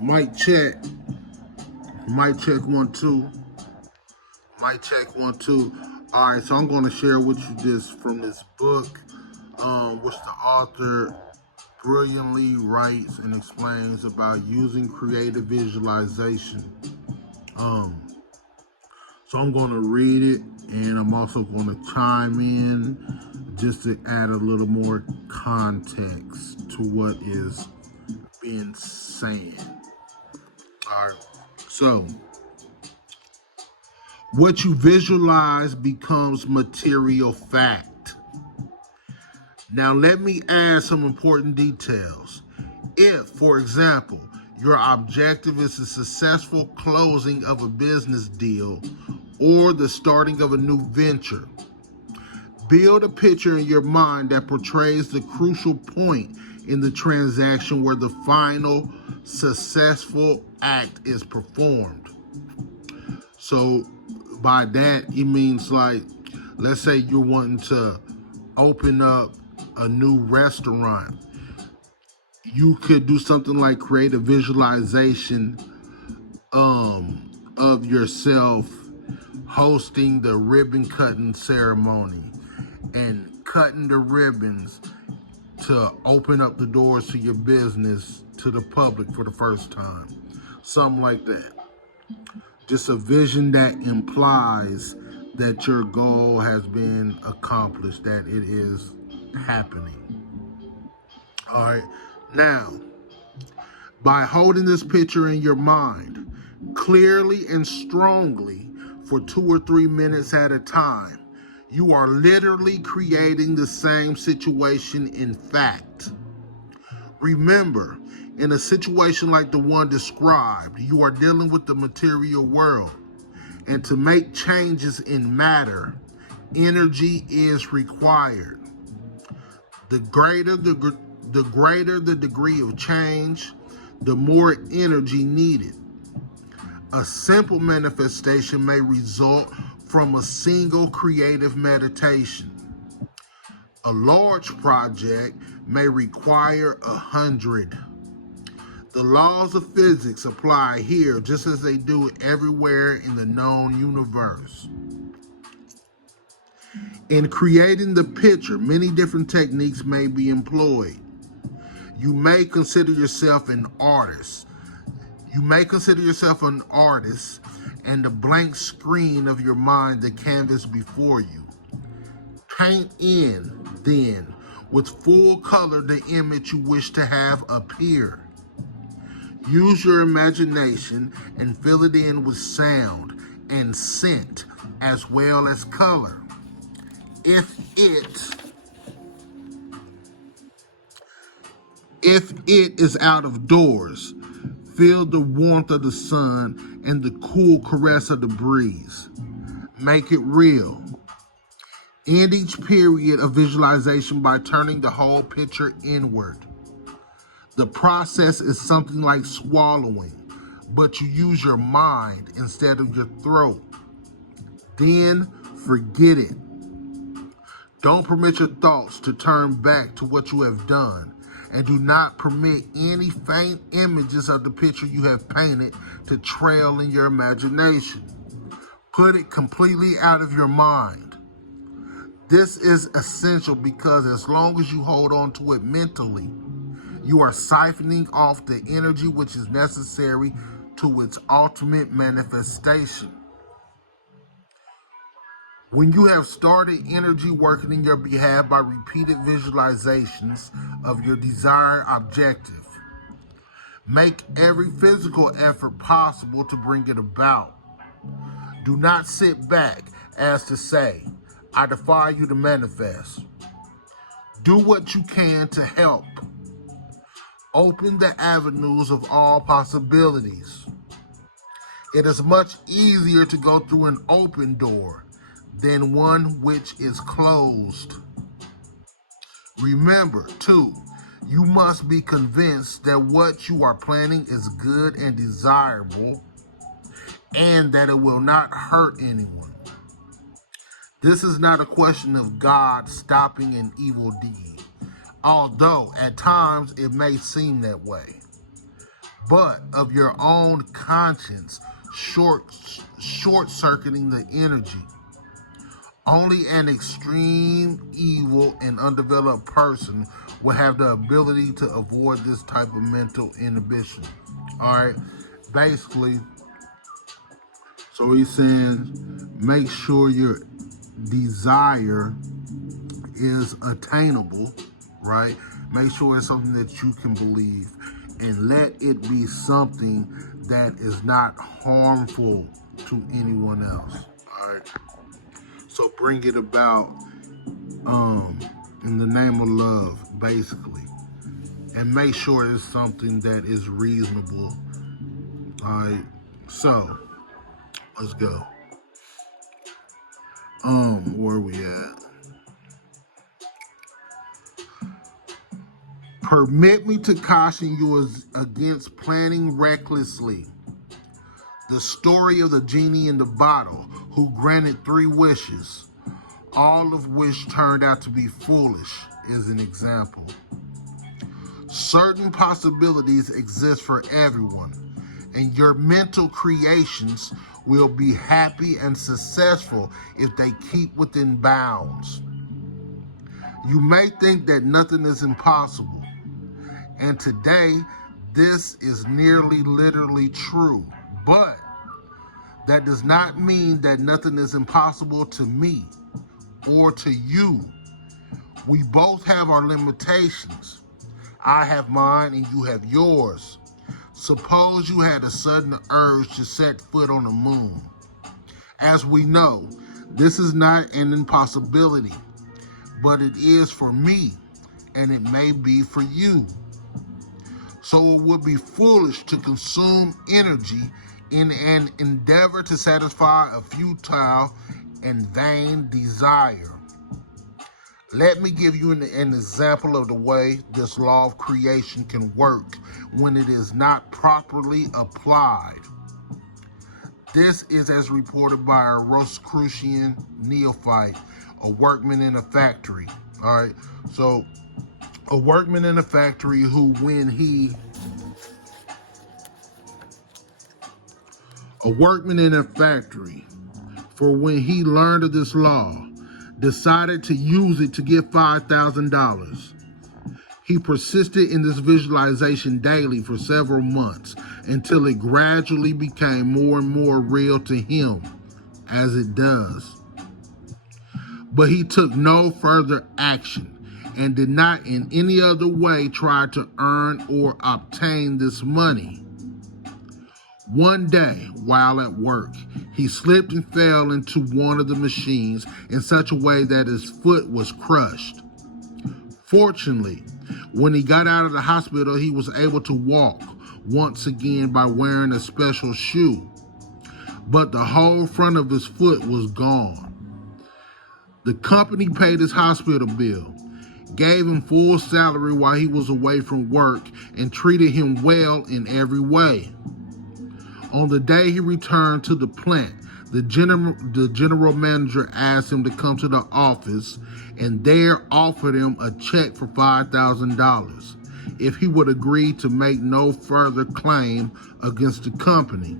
Mic check. Mic check 1 2. Mic check 1 2. All right, so I'm going to share with you this from this book, which the author brilliantly writes and explains about using creative visualization. Um, so I'm going to read it, and I'm also going to chime in just to add a little more context to what is being said. All right. So, what you visualize becomes material fact. Now, let me add some important details. If, for example, your objective is the successful closing of a business deal or the starting of a new venture, build a picture in your mind that portrays the crucial point in the transaction where the final successful act is performed. So by that, it means like, let's say you're wanting to open up a new restaurant. You could do something like create a visualization of yourself hosting the ribbon cutting ceremony and cutting the ribbons to open up the doors to your business to the public for the first time. Something like that. Just a vision that implies that your goal has been accomplished, that it is happening. All right. Now, by holding this picture in your mind clearly and strongly for 2 or 3 minutes at a time, you are literally creating the same situation in fact. Remember, in a situation like the one described, you are dealing with the material world. And to make changes in matter, energy is required. The greater the degree of change, the more energy needed. A simple manifestation may result from a single creative meditation. A large project may require 100. The laws of physics apply here just as they do everywhere in the known universe. In creating the picture, many different techniques may be employed. You may consider yourself an artist. And the blank screen of your mind, the canvas before you. Paint in, then, with full color the image you wish to have appear. Use your imagination and fill it in with sound and scent as well as color. If it is out of doors, feel the warmth of the sun and the cool caress of the breeze. Make it real. End each period of visualization by turning the whole picture inward. The process is something like swallowing, but you use your mind instead of your throat. Then forget it. Don't permit your thoughts to turn back to what you have done, and do not permit any faint images of the picture you have painted to trail in your imagination. Put it completely out of your mind. This is essential because as long as you hold on to it mentally, you are siphoning off the energy which is necessary to its ultimate manifestation. When you have started energy working in your behalf by repeated visualizations of your desired objective, make every physical effort possible to bring it about. Do not sit back as to say, I defy you to manifest. Do what you can to help. Open the avenues of all possibilities. It is much easier to go through an open door than one which is closed. Remember, too, you must be convinced that what you are planning is good and desirable and that it will not hurt anyone. This is not a question of God stopping an evil deed, although at times it may seem that way. but of your own conscience, short-circuiting the energy. Only an extreme evil and undeveloped person will have the ability to avoid this type of mental inhibition. All right, basically, so he's saying make sure your desire is attainable, right? Make sure it's something that you can believe, and let it be something that is not harmful to anyone else. All right. So bring it about in the name of love, basically, and make sure it's something that is reasonable. All right. So let's go. Where we at? Permit me to caution you against planning recklessly. The story of the genie in the bottle who granted 3 wishes, all of which turned out to be foolish, is an example. Certain possibilities exist for everyone, and your mental creations will be happy and successful if they keep within bounds. You may think that nothing is impossible, and today this is nearly literally true, but that does not mean that nothing is impossible to me or to you. We both have our limitations. I have mine and you have yours. Suppose you had a sudden urge to set foot on the moon. As we know, this is not an impossibility, but it is for me, and it may be for you. So it would be foolish to consume energy in an endeavor to satisfy a futile and vain desire. Let me give you an example of the way this law of creation can work when it is not properly applied. This is as reported by a Rosicrucian neophyte, a workman in a factory. All right, so a workman in a factory who, when he learned of this law, decided to use it to get $5,000. He persisted in this visualization daily for several months until it gradually became more and more real to him, as it does. But he took no further action and did not in any other way try to earn or obtain this money. One day, while at work, he slipped and fell into one of the machines in such a way that his foot was crushed. Fortunately, when he got out of the hospital, he was able to walk once again by wearing a special shoe, but the whole front of his foot was gone. The company paid his hospital bill, gave him full salary while he was away from work, and treated him well in every way. On the day he returned to the plant, the general manager asked him to come to the office and there offered him a check for $5,000 if he would agree to make no further claim against the company.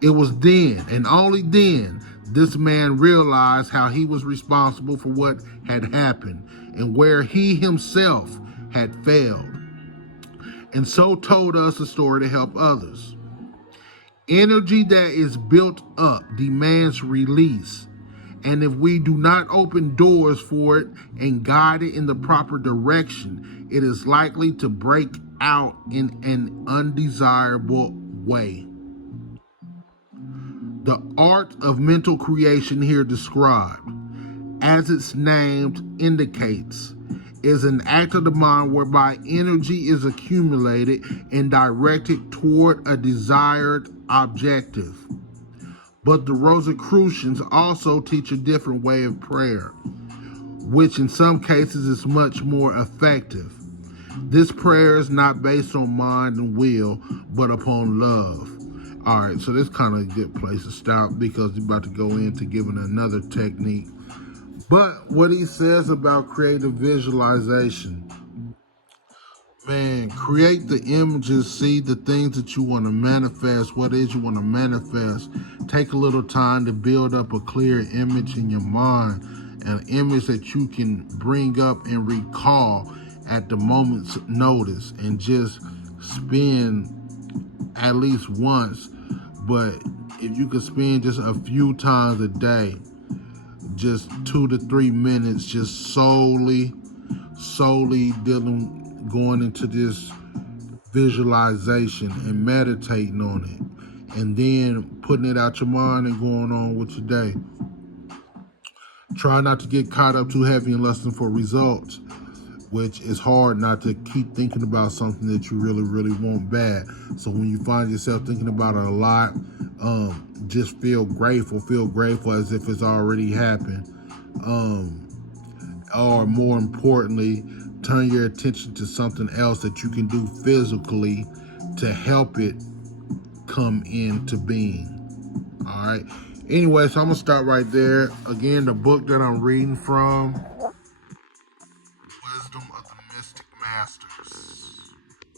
It was then, and only then, this man realized how he was responsible for what had happened and where he himself had failed, and so told us a story to help others. Energy that is built up demands release, and if we do not open doors for it and guide it in the proper direction, it is likely to break out in an undesirable way. The art of mental creation here described, as its name indicates, is an act of the mind whereby energy is accumulated and directed toward a desired objective. But the Rosicrucians also teach a different way of prayer, which in some cases is much more effective. This prayer is not based on mind and will, but upon love. All right, so this kind of a good place to stop because he's about to go into giving another technique. But what he says about creative visualization, Man, create the images, see the things that you want to manifest, what it is you want to manifest. Take a little time to build up a clear image in your mind, an image that you can bring up and recall at the moment's notice, and just spend at least once. But if you could spend just a few times a day, just 2 to 3 minutes, just solely going into this visualization and meditating on it, and then putting it out your mind and going on with your day. Try not to get caught up too heavy in lusting for results, which is hard not to keep thinking about something that you really want bad. So when you find yourself thinking about it a lot, just feel grateful as if it's already happened. Or more importantly, turn your attention to something else that you can do physically to help it come into being. All right. Anyway, so I'm going to start right there. Again, the book that I'm reading from, Wisdom of the Mystic Masters.